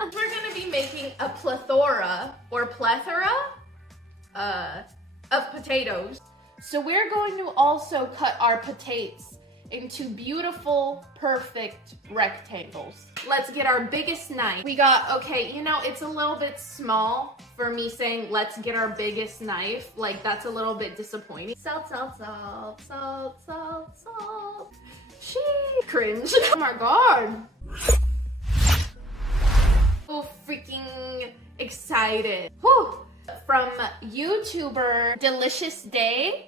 We're gonna be making a plethora of potatoes. So we're going to also cut our potatoes into beautiful, perfect rectangles. Let's get our biggest knife. We got, okay, you know, it's a little bit small for me saying, let's get our biggest knife. Like, that's a little bit disappointing. Salt, salt, salt, salt, salt, salt. Sheesh. Cringe. Oh my God. So freaking excited. Whew. From YouTuber Delicious Day.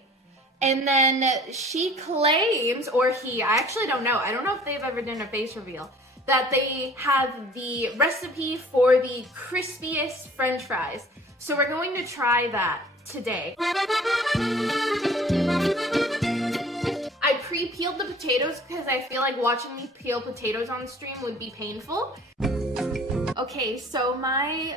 And then she claims, or he, I actually don't know. I don't know if they've ever done a face reveal, that they have the recipe for the crispiest French fries. So we're going to try that today. I pre-peeled the potatoes because I feel like watching me peel potatoes on stream would be painful. Okay, so my,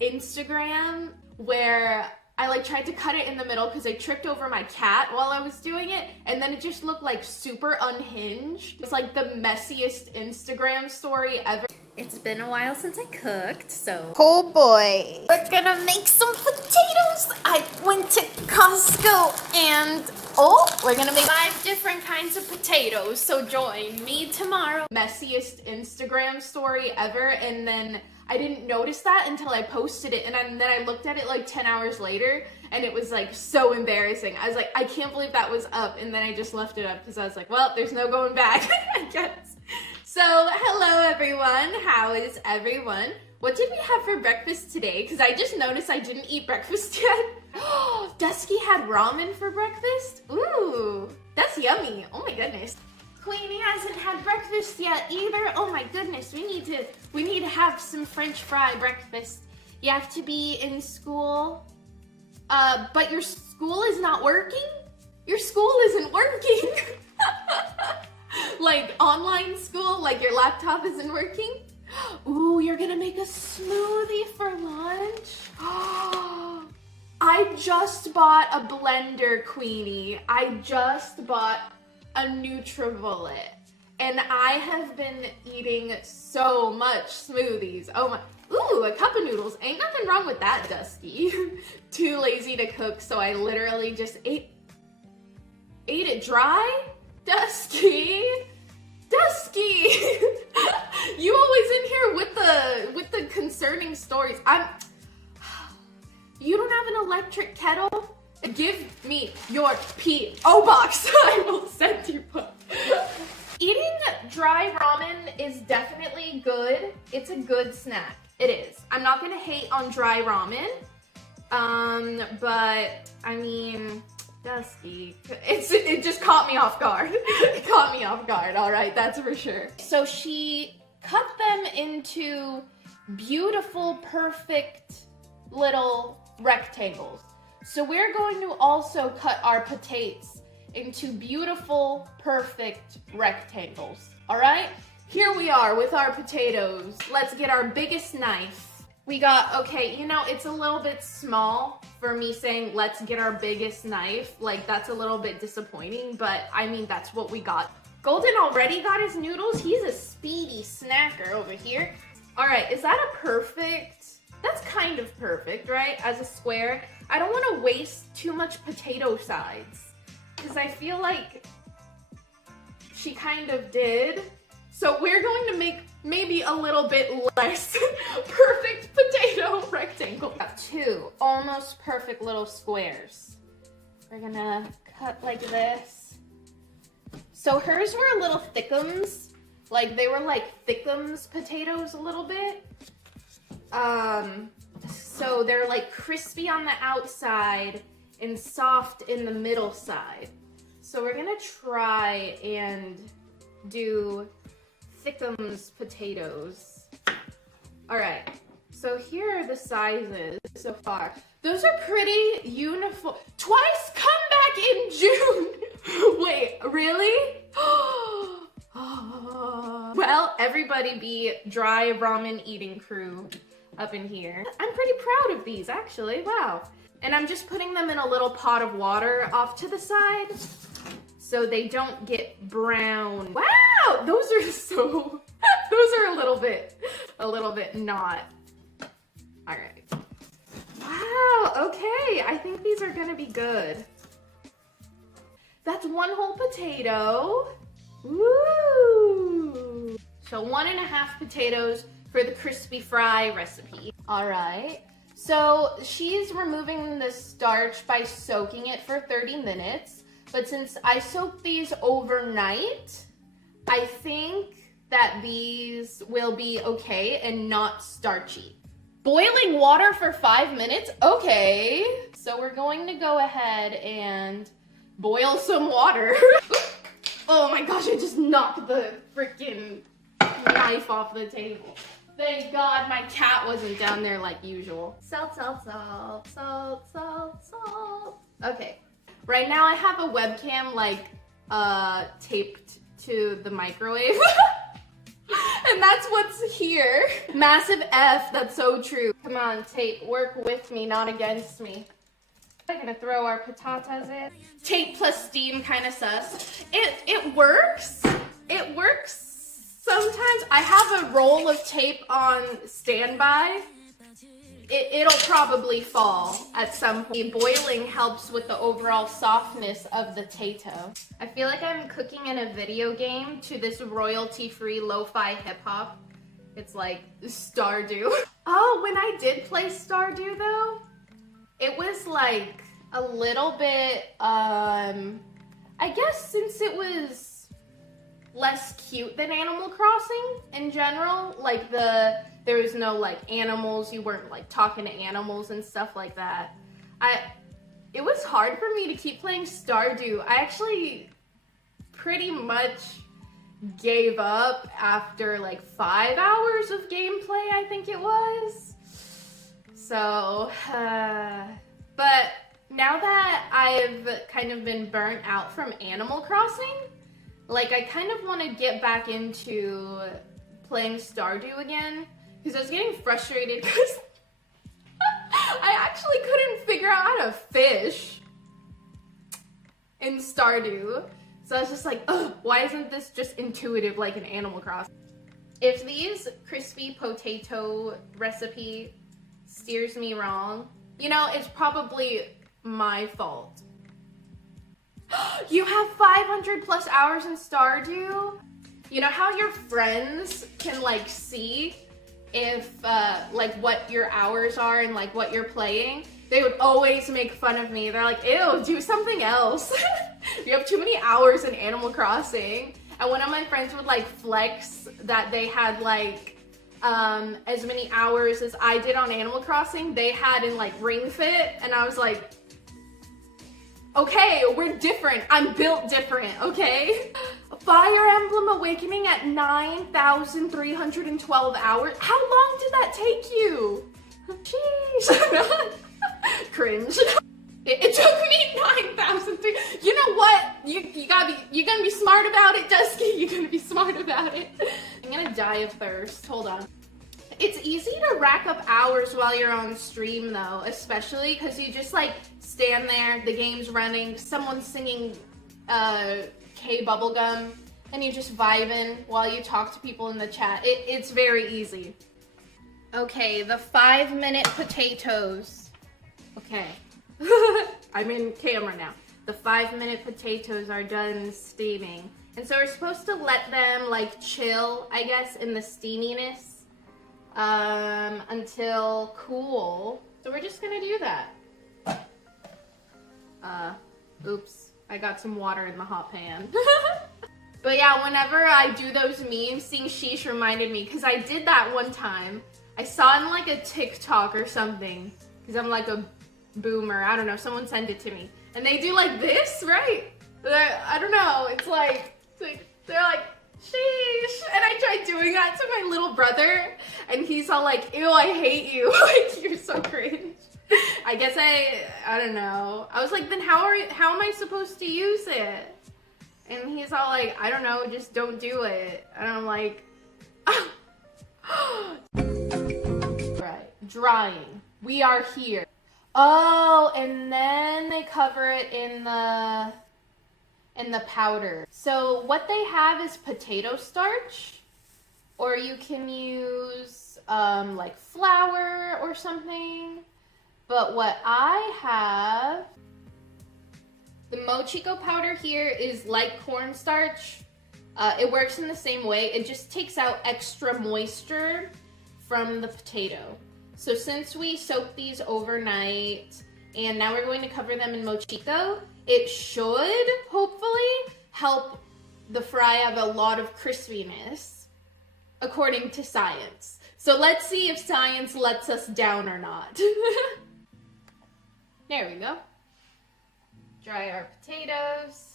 Instagram where I tried to cut it in the middle because I tripped over my cat while I was doing it, and then it just looked like super unhinged. It's like the messiest Instagram story ever. It's been a while since I cooked, so Oh boy. we're gonna make some potatoes. I went to Costco and we're gonna make 5 different kinds of potatoes, so join me tomorrow. Messiest Instagram story ever, and then I didn't notice that until I posted it, and then I looked at it 10 hours later, and it was so embarrassing. I was like, I can't believe that was up, and then I just left it up because I was like, well, there's no going back, I guess. So, hello everyone, how is everyone? What did we have for breakfast today? Because I just noticed I didn't eat breakfast yet. Dusky had ramen for breakfast? Ooh, that's yummy, oh my goodness. Queenie hasn't had breakfast yet either. Oh my goodness, we need to have some French fry breakfast. You have to be in school, but your school is not working? Your school isn't working. Online school, your laptop isn't working? Ooh, you're gonna make a smoothie for lunch? I just bought a blender, Queenie. I just bought a NutriBullet, and I have been eating so much smoothies. Oh my, ooh, a cup of noodles. Ain't nothing wrong with that, Dusky. Too lazy to cook, so I literally just ate it dry? Dusky? Dusky! You always in here with the concerning stories. You don't have an electric kettle? Give me your P.O. box. I will send you one. Eating dry ramen is definitely good. It's a good snack. It is. I'm not gonna hate on dry ramen. But I mean, Dusky, it just caught me off guard. It caught me off guard, all right, that's for sure. So she cut them into beautiful, perfect little rectangles. So we're going to also cut our potatoes into beautiful, perfect rectangles, all right? Here we are with our potatoes. Let's get our biggest knife. We got, okay, you know, it's a little bit small for me saying, let's get our biggest knife. That's a little bit disappointing, but I mean, that's what we got. Golden already got his noodles. He's a speedy snacker over here. All right, is that a perfect? That's kind of perfect, right? As a square. I don't want to waste too much potato sides because I feel like she kind of did. So we're going to make maybe a little bit less perfect potato rectangle. We have 2 almost perfect little squares. We're gonna cut like this. So hers were a little thickums. They were thickums potatoes a little bit. So they're crispy on the outside and soft in the middle side. So we're gonna try and do thickums potatoes. All right, so here are the sizes so far. Those are pretty uniform. Twice come back in June. Wait, really? Well, everybody be dry ramen eating crew up in here. I'm pretty proud of these, actually. Wow. And I'm just putting them in a little pot of water off to the side so they don't get brown. Wow, those are a little bit a little bit not. All right. Wow, okay. I think these are gonna be good. That's 1 whole potato. Woo! So 1.5 potatoes for the crispy fry recipe. All right. So she's removing the starch by soaking it for 30 minutes. But since I soaked these overnight, I think that these will be okay and not starchy. Boiling water for 5 minutes? Okay. So we're going to go ahead and boil some water. Oh my gosh, I just knocked the freaking knife off the table. Thank God my cat wasn't down there like usual. Salt, salt, salt, salt, salt, salt. Okay. Right now I have a webcam like taped to the microwave. And that's what's here. Massive F, that's so true. Come on, tape, work with me, not against me. I'm gonna throw our patatas in. Tape plus steam, kind of sus. It works. It works sometimes. I have a roll of tape on standby. It'll probably fall at some point. Boiling helps with the overall softness of the tato. I feel like I'm cooking in a video game to this royalty-free lo-fi hip-hop. It's like Stardew. Oh, when I did play Stardew though, it was like a little bit, I guess since it was less cute than Animal Crossing in general, like there was no like animals, you weren't like talking to animals and stuff like that. It was hard for me to keep playing Stardew. I actually pretty much gave up after like 5 hours of gameplay, I think it was. So, but now that I've kind of been burnt out from Animal Crossing, like I kind of want to get back into playing Stardew again, because I was getting frustrated because I actually couldn't figure out how to fish in Stardew. So I was just like, ugh, why isn't this just intuitive like an Animal Crossing? If these crispy potato recipe steers me wrong, you know, it's probably my fault. You have 500 plus hours in Stardew? You know how your friends can like see if like what your hours are and like what you're playing? They would always make fun of me. They're like, ew, do something else. You have too many hours in Animal Crossing. And one of my friends would like flex that they had like as many hours as I did on Animal Crossing. They had in like Ring Fit, and I was like, okay, we're different. I'm built different, okay? Fire Emblem Awakening at 9,312 hours. How long did that take you? Sheesh. Cringe. It took me 9,000. You know what? You're gonna be smart about it, Dusky. You're gonna be smart about it. I'm gonna die of thirst. Hold on. It's easy to rack up hours while you're on stream though, especially because you just like stand there, the game's running, someone's singing K Bubblegum, and you're just vibing while you talk to people in the chat. It's very easy. Okay, the 5-minute potatoes. Okay. I'm in camera now. The 5-minute potatoes are done steaming. And so we're supposed to let them like chill, I guess, in the steaminess until cool. So we're just gonna do that. Oops, I got some water in the hot pan. But yeah, whenever I do those memes, seeing sheesh reminded me, because I did that one time. I saw it in like a TikTok or something, because I'm like a boomer, I don't know, someone sent it to me. And they do like this, right? I don't know, it's like they're like, sheesh. And I tried doing that to my little brother, and he's all like, ew, I hate you. Like, you're so cringe. I guess I don't know. I was like, then how am I supposed to use it? And he's all like, I don't know, just don't do it. And I'm like, right, drying. We are here. Oh, and then they cover it in the powder. So what they have is potato starch, or you can use like flour or something. But what I have, the Mochiko powder here is like cornstarch. It works in the same way. It just takes out extra moisture from the potato. So since we soaked these overnight and now we're going to cover them in Mochiko, it should hopefully help the fry have a lot of crispiness, according to science. So let's see if science lets us down or not. There we go. Dry our potatoes.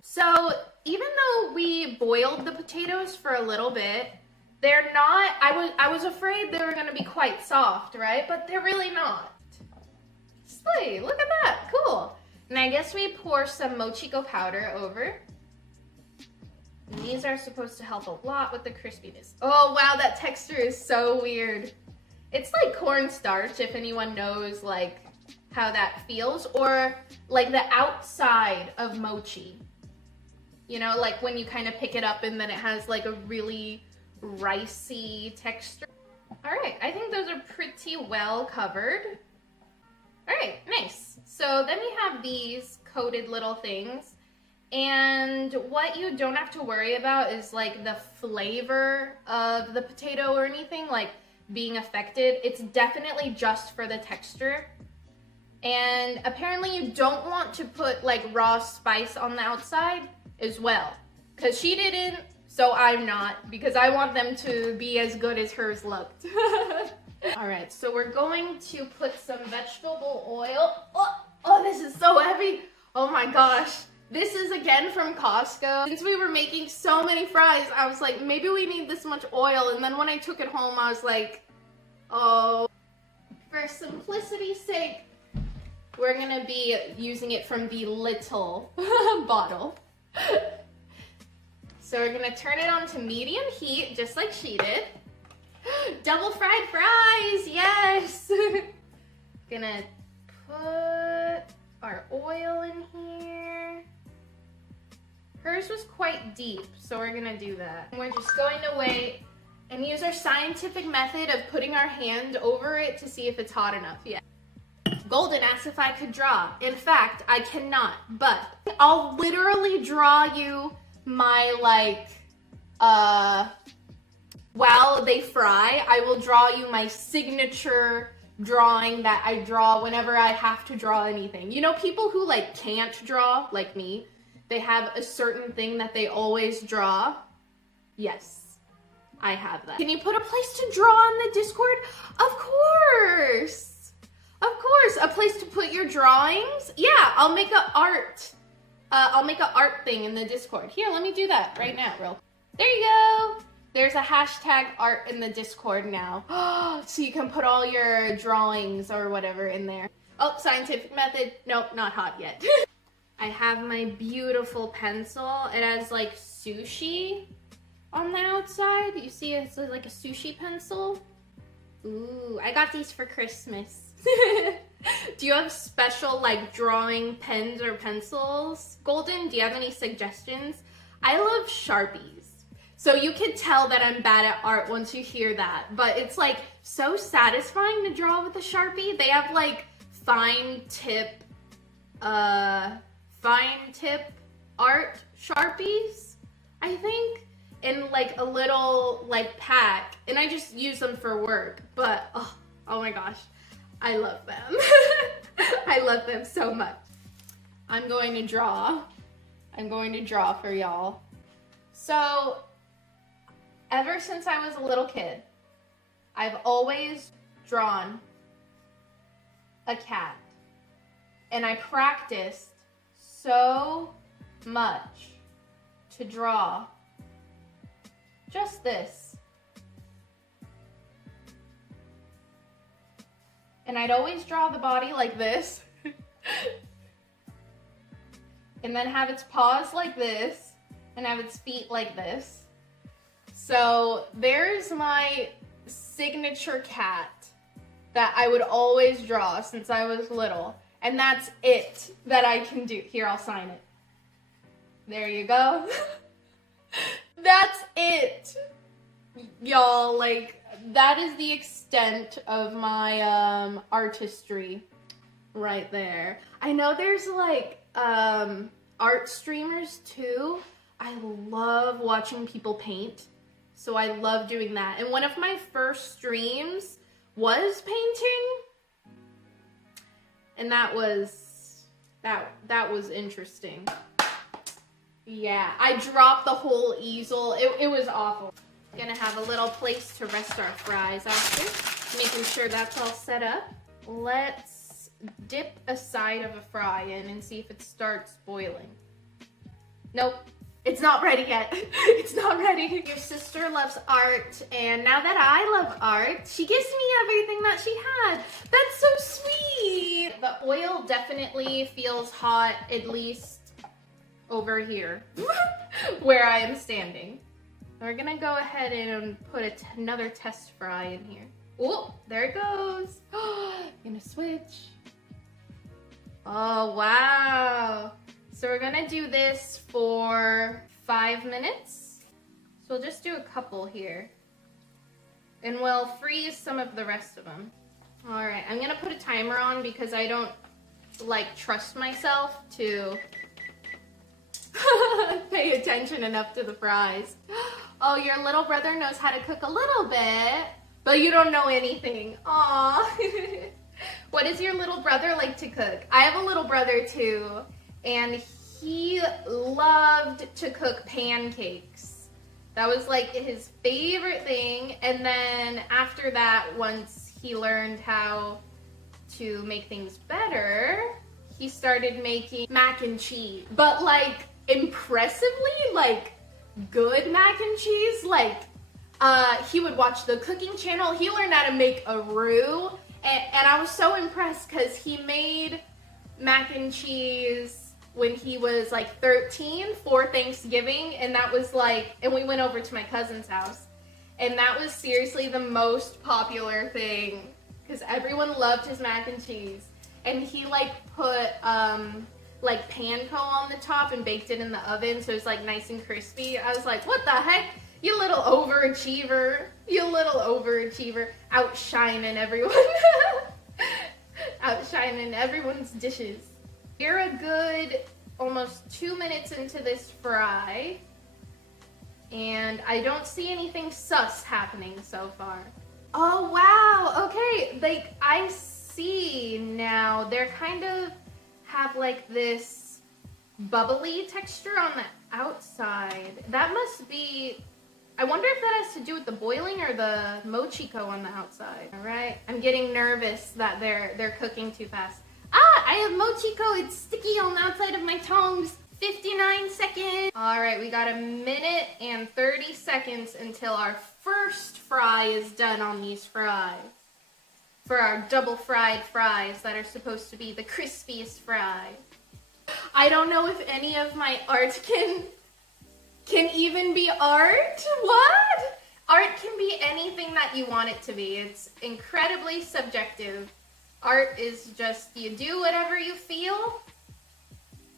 So even though we boiled the potatoes for a little bit, they're not, I was afraid they were gonna be quite soft, right? But they're really not. Slay, look at that, cool. And I guess we pour some Mochiko powder over. And these are supposed to help a lot with the crispiness. Oh wow, that texture is so weird. It's like cornstarch, if anyone knows like how that feels, or like the outside of mochi. You know, like when you kind of pick it up and then it has like a really ricey texture. All right, I think those are pretty well covered. All right, nice. So then we have these coated little things. And what you don't have to worry about is like the flavor of the potato or anything like being affected. It's definitely just for the texture. And apparently you don't want to put like raw spice on the outside as well. Because she didn't, so I'm not, because I want them to be as good as hers looked. All right, so we're going to put some vegetable oil. Oh, this is so heavy. Oh my gosh. This is again from Costco. Since we were making so many fries, I was like, maybe we need this much oil. And then when I took it home, I was like, oh. For simplicity's sake, we're gonna be using it from the little bottle. So we're gonna turn it on to medium heat, just like she did. Double fried fries, yes! Gonna put our oil in here. Hers was quite deep, so we're gonna do that. And we're just going to wait and use our scientific method of putting our hand over it to see if it's hot enough. Yeah. Golden asked if I could draw. In fact, I cannot, but I'll literally draw you my like, while they fry, I will draw you my signature drawing that I draw whenever I have to draw anything. You know, people who like can't draw, like me, they have a certain thing that they always draw. Yes, I have that. Can you put a place to draw on the Discord? Of course. Of course, a place to put your drawings. Yeah, I'll make a art. I'll make an art thing in the Discord. Here, let me do that right now, bro. There you go. There's a hashtag art in the Discord now. So you can put all your drawings or whatever in there. Oh, scientific method. Nope, not hot yet. I have my beautiful pencil. It has like sushi on the outside. You see it's like a sushi pencil. Ooh, I got these for Christmas. Do you have special like drawing pens or pencils? Golden, do you have any suggestions? I love Sharpies. So you can tell that I'm bad at art once you hear that, but it's like so satisfying to draw with a Sharpie. They have like fine tip art Sharpies, I think, in like a little like pack, and I just use them for work, but oh my gosh, I love them. I love them so much. I'm going to draw for y'all. So ever since I was a little kid, I've always drawn a cat, and I practiced so much to draw just this. And I'd always draw the body like this, and then have its paws like this, and have its feet like this. So there's my signature cat that I would always draw since I was little. And that's it that I can do. Here, I'll sign it. There you go. That's it. y'all, like, that is the extent of my artistry right there. I know there's like art streamers too. I love watching people paint, so I love doing that. And one of my first streams was painting, and that was interesting. Yeah, I dropped the whole easel. It was awful. Gonna have a little place to rest our fries after, making sure that's all set up. Let's dip a side of a fry in and see if it starts boiling. Nope, it's not ready yet. It's not ready. Your sister loves art, and now that I love art, she gives me everything that she had. That's so sweet. The oil definitely feels hot, at least over here, where I am standing. We're gonna go ahead and put another test fry in here. Oh, there it goes. Gonna switch. Oh, wow. So we're gonna do this for 5 minutes. So we'll just do a couple here. And we'll freeze some of the rest of them. All right, I'm gonna put a timer on because I don't like trust myself to pay attention enough to the fries. Oh, your little brother knows how to cook a little bit, but you don't know anything. Aw. What does your little brother like to cook? I have a little brother too, and he loved to cook pancakes. That was like his favorite thing. And then after that, once he learned how to make things better, he started making mac and cheese. But like impressively, like good mac and cheese. Like he would watch the cooking channel. He learned how to make a roux, and I was so impressed because he made mac and cheese when he was like 13 for Thanksgiving, and that was like, and we went over to my cousin's house, and that was seriously the most popular thing because everyone loved his mac and cheese. And he like put like panko on the top and baked it in the oven, so it's like nice and crispy. I was like, what the heck? You little overachiever. You little overachiever. Outshining everyone. Outshining everyone's dishes. You're a good almost 2 minutes into this fry, and I don't see anything sus happening so far. Oh wow, okay, like I see now. They're kind of have like this bubbly texture on the outside. That must be, I wonder if that has to do with the boiling or the Mochiko on the outside. All right, I'm getting nervous that they're cooking too fast. Ah, I have Mochiko, it's sticky on the outside of my tongs. 59 seconds. All right, we got 1 minute and 30 seconds until our first fry is done on these fries. For our double fried fries that are supposed to be the crispiest fry. I don't know if any of my art can even be art. What? Art can be anything that you want it to be. It's incredibly subjective. Art is just, you do whatever you feel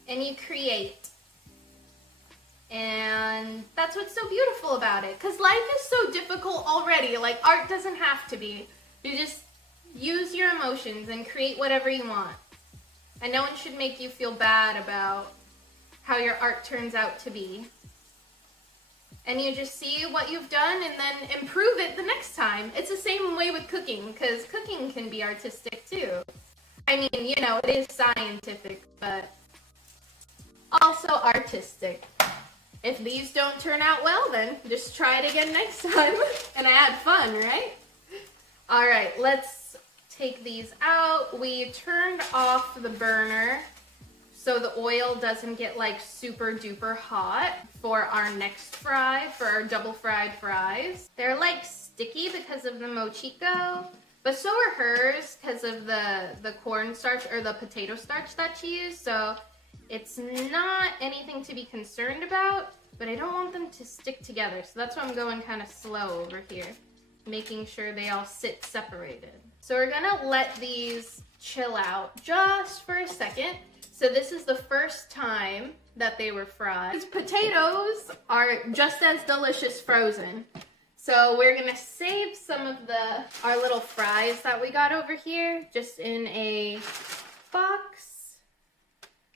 and you create. And that's what's so beautiful about it. Because life is so difficult already. Like, art doesn't have to be. You just use your emotions and create whatever you want. And no one should make you feel bad about how your art turns out to be. And you just see what you've done and then improve it the next time. It's the same way with cooking, because cooking can be artistic too. I mean, you know, it is scientific, but also artistic. If these don't turn out well, then just try it again next time. And I had fun, right? All right, let's take these out. We turned off the burner so the oil doesn't get like super duper hot for our next fry, for our double fried fries. They're like sticky because of the Mochiko, but so are hers because of the cornstarch or the potato starch that she used. So it's not anything to be concerned about, but I don't want them to stick together. So that's why I'm going kind of slow over here, making sure they all sit separated. So we're gonna let these chill out just for a second. So this is the first time that they were fried. These potatoes are just as delicious frozen. So we're gonna save some of our little fries that we got over here just in a box,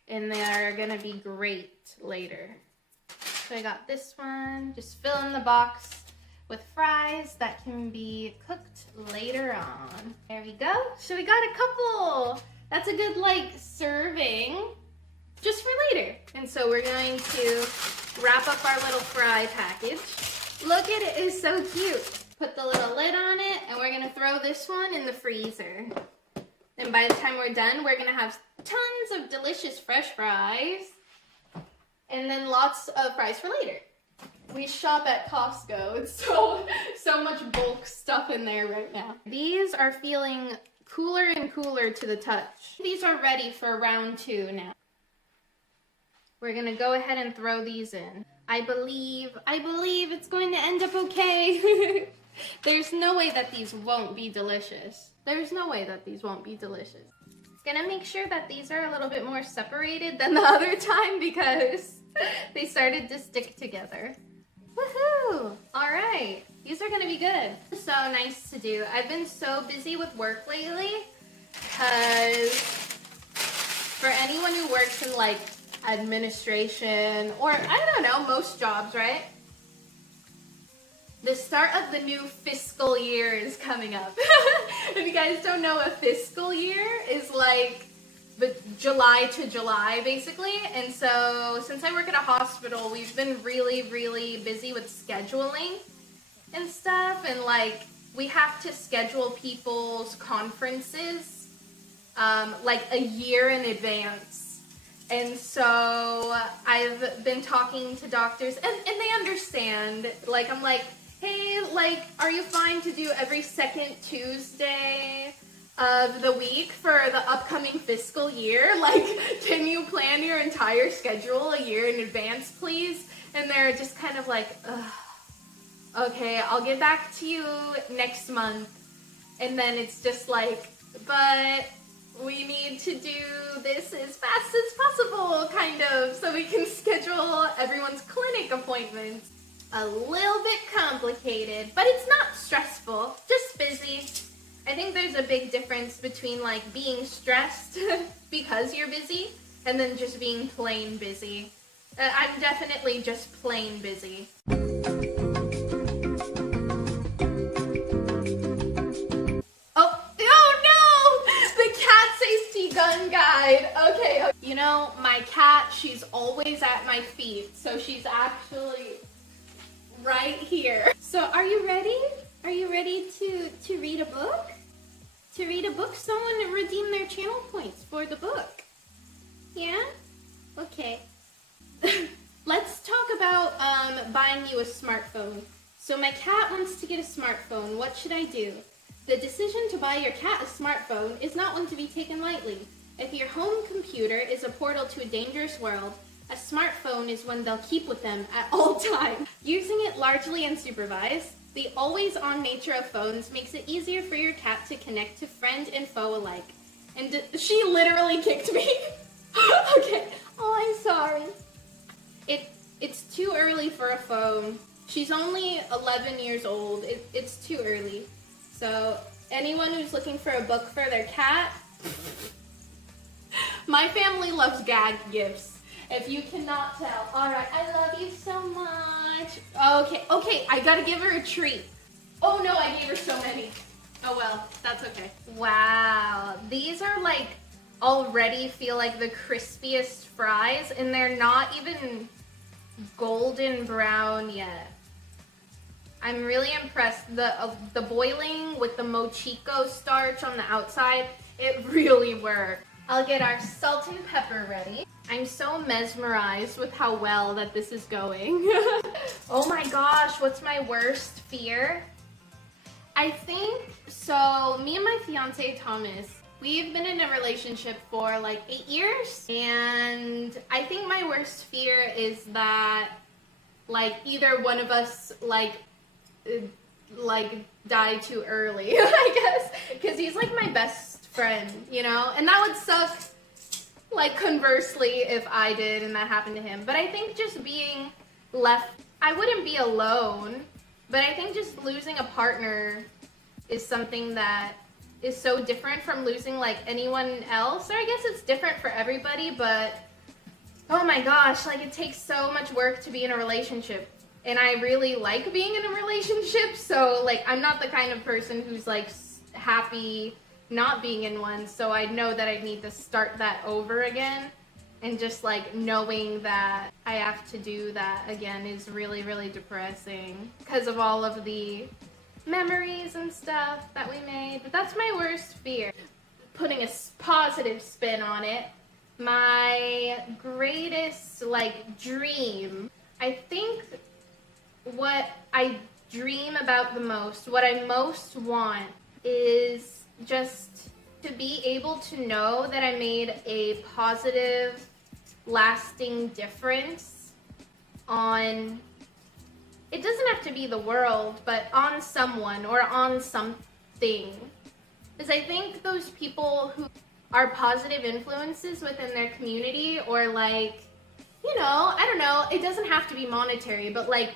and they are gonna be great later. So I got this one, just fill in the box with fries that can be cooked later on. There we go. So we got a couple. That's a good like serving just for later. And so we're going to wrap up our little fry package. Look at it, it's so cute. Put the little lid on it, and we're gonna throw this one in the freezer. And by the time we're done, we're gonna have tons of delicious fresh fries, and then lots of fries for later. We shop at Costco. It's so much bulk stuff in there right now. These are feeling cooler and cooler to the touch. These are ready for round 2 now. We're gonna go ahead and throw these in. I believe it's going to end up okay. There's no way that these won't be delicious. There's no way that these won't be delicious. Gonna make sure that these are a little bit more separated than the other time because they started to stick together. Woohoo! Alright, these are gonna be good. So nice to do. I've been so busy with work lately because for anyone who works in like administration, or I don't know, most jobs, right? The start of the new fiscal year is coming up. If you guys don't know, a fiscal year is like the July to July, basically. And so since I work at a hospital, we've been really, really busy with scheduling and stuff. And like, we have to schedule people's conferences like a year in advance. And so I've been talking to doctors, and they understand. Like, I'm like, hey, like, are you fine to do every second Tuesday of the week for the upcoming fiscal year? Like, can you plan your entire schedule a year in advance, please? And they're just kind of like, ugh, okay, I'll get back to you next month. And then it's just like, but we need to do this as fast as possible, kind of, so we can schedule everyone's clinic appointments. A little bit complicated, but it's not stressful, just busy. I think there's a big difference between like being stressed because you're busy and then just being plain busy. I'm definitely just plain busy. Gun guide. Okay. You know, my cat, she's always at my feet, so she's actually right here. So are you ready? Are you ready to read a book? To read a book? Someone redeem their channel points for the book. Yeah? Okay. Let's talk about buying you a smartphone. So my cat wants to get a smartphone. What should I do? The decision to buy your cat a smartphone is not one to be taken lightly. If your home computer is a portal to a dangerous world, a smartphone is one they'll keep with them at all times. Using it largely unsupervised, the always-on nature of phones makes it easier for your cat to connect to friend and foe alike. And she literally kicked me. Okay. Oh, I'm sorry. It's too early for a phone. She's only 11 years old. It's too early. So anyone who's looking for a book for their cat, my family loves gag gifts, if you cannot tell. Alright, I love you so much. Okay, I gotta give her a treat. Oh no, I gave her so many. Oh well, that's okay. Wow, these are like already feel like the crispiest fries, and they're not even golden brown yet. I'm really impressed. The boiling with the Mochiko starch on the outside, it really worked. I'll get our salt and pepper ready. I'm so mesmerized with how well that this is going. Oh my gosh, what's my worst fear? I think, so me and my fiance Thomas, we've been in a relationship for like 8 years, and I think my worst fear is that like either one of us like die too early, I guess, because he's like my best friend, you know, and that would suck like conversely if I did and that happened to him. But I think just being left, I wouldn't be alone, But I think just losing a partner is something that is so different from losing like anyone else. Or I guess it's different for everybody, but oh my gosh, like it takes so much work to be in a relationship. And I really like being in a relationship, so like I'm not the kind of person who's like happy not being in one, so I know that I need to start that over again. And just like knowing that I have to do that again is really, really depressing because of all of the memories and stuff that we made. But that's my worst fear. Putting a positive spin on it, my greatest like dream, I think what I dream about the most, what I most want is just to be able to know that I made a positive, lasting difference on, it doesn't have to be the world, but on someone or on something. Because I think those people who are positive influences within their community, or like, you know, I don't know, it doesn't have to be monetary, but like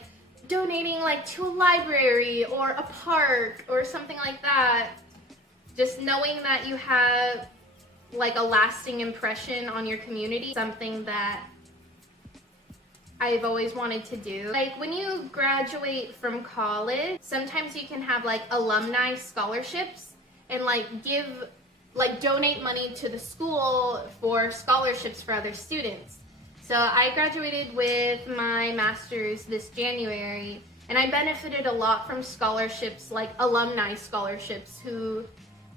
donating like to a library or a park or something like that. Just knowing that you have like a lasting impression on your community, something that I've always wanted to do. Like when you graduate from college, sometimes you can have like alumni scholarships and like donate money to the school for scholarships for other students. So I graduated with my master's this January, and I benefited a lot from scholarships, like alumni scholarships, who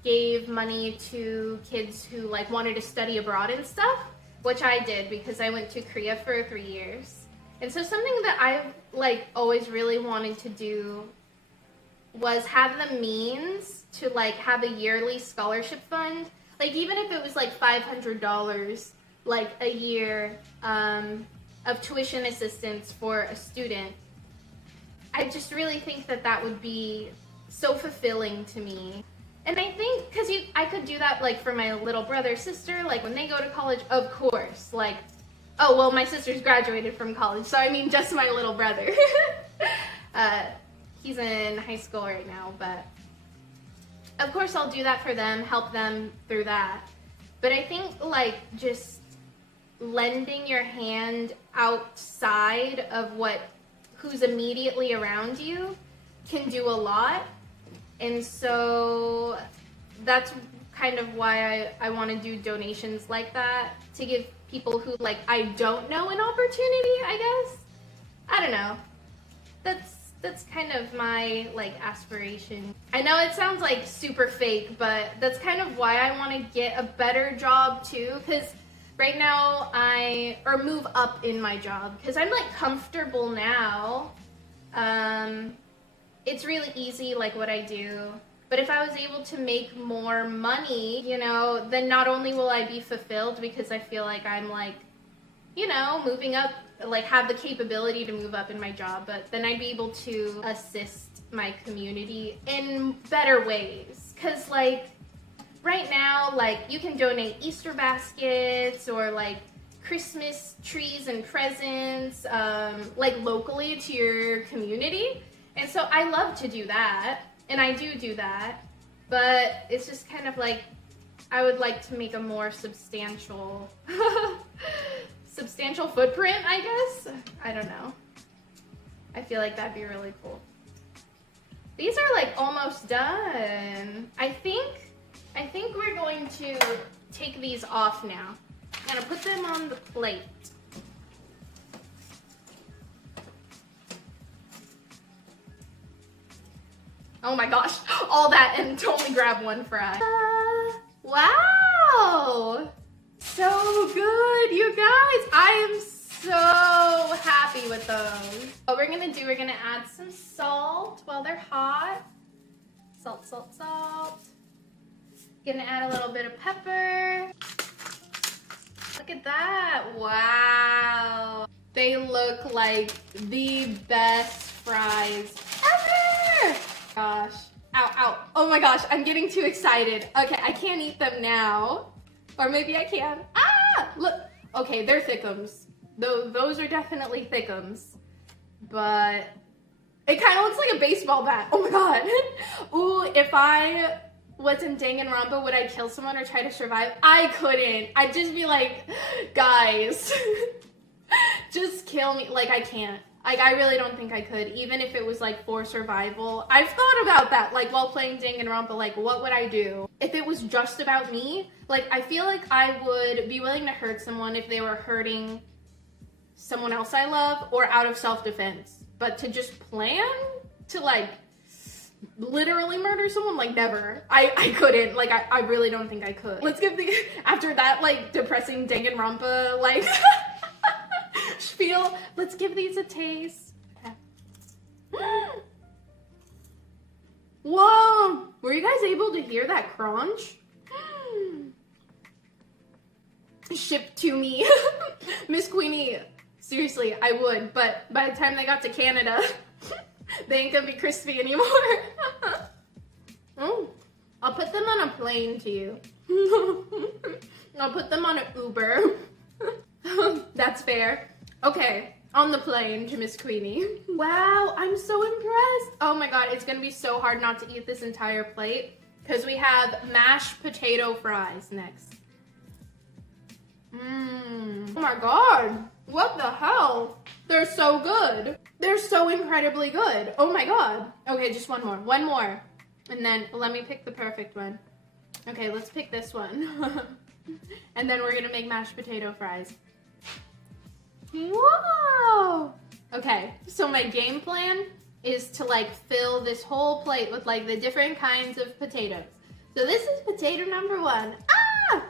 gave money to kids who like wanted to study abroad and stuff, which I did because I went to Korea for 3 years. And so something that I've like always really wanted to do was have the means to like have a yearly scholarship fund, like even if it was like $500 like a year of tuition assistance for a student. I just really think that that would be so fulfilling to me. And I think, because I could do that like for my little brother, sister, like when they go to college, of course, like, oh, well, my sister's graduated from college, so I mean just my little brother. He's in high school right now, but of course I'll do that for them, help them through that. But I think like just lending your hand outside of who's immediately around you can do a lot. And so that's kind of why I want to do donations like that, to give people who like I don't know an opportunity, I guess. I don't know. That's kind of my like aspiration. I know it sounds like super fake, but that's kind of why I want to get a better job too, because right now or move up in my job, because I'm like comfortable now. It's really easy, like what I do. But if I was able to make more money, you know, then not only will I be fulfilled because I feel like I'm like, you know, moving up, like have the capability to move up in my job, but then I'd be able to assist my community in better ways. Cause like right now, like you can donate Easter baskets or like Christmas trees and presents, like locally to your community. And so I love to do that, and I do that, but it's just kind of like, I would like to make a more substantial footprint, I guess? I don't know. I feel like that'd be really cool. These are like almost done. I think we're going to take these off now. I'm gonna put them on the plate. Oh my gosh, all that and to only grab one fry. Wow! So good, you guys. I am so happy with those. What we're gonna add some salt while they're hot. Salt, salt, salt. Gonna add a little bit of pepper. Look at that, wow. They look like the best fries ever. Gosh, ow, ow. Oh my gosh, I'm getting too excited. Okay, I can't eat them now. Or maybe I can. Ah, look. Okay, they're thickums. Those are definitely thickums. But It kind of looks like a baseball bat. Oh my god. Ooh, if I was in Danganronpa, would I kill someone or try to survive? I couldn't. I'd just be like, guys, just kill me. Like, I can't. Like, I really don't think I could, even if it was, like, for survival. I've thought about that, like, while playing Danganronpa, like, what would I do? If it was just about me, like, I feel like I would be willing to hurt someone if they were hurting someone else I love or out of self-defense. But to just plan to, like, literally murder someone, like, never. I couldn't. Like, I really don't think I could. Let's give the, after that, like, depressing Danganronpa, like, spiel, let's give these a taste. Whoa! Were you guys able to hear that crunch? Ship to me. Miss Queenie, seriously, I would, but by the time they got to Canada, they ain't gonna be crispy anymore. Oh, I'll put them on a plane to you. I'll put them on an Uber. That's fair. Okay, on the plane to Miss Queenie. Wow, I'm so impressed. Oh my god, it's gonna be so hard not to eat this entire plate because we have mashed potato fries next. Oh my god, what the hell? They're so good. They're so incredibly good. Oh my god. Okay, just one more. And then let me pick the perfect one. Okay, let's pick this one. And then we're gonna make mashed potato fries. Whoa! Okay, so my game plan is to like fill this whole plate with like the different kinds of potatoes. So this is potato number 1. Ah!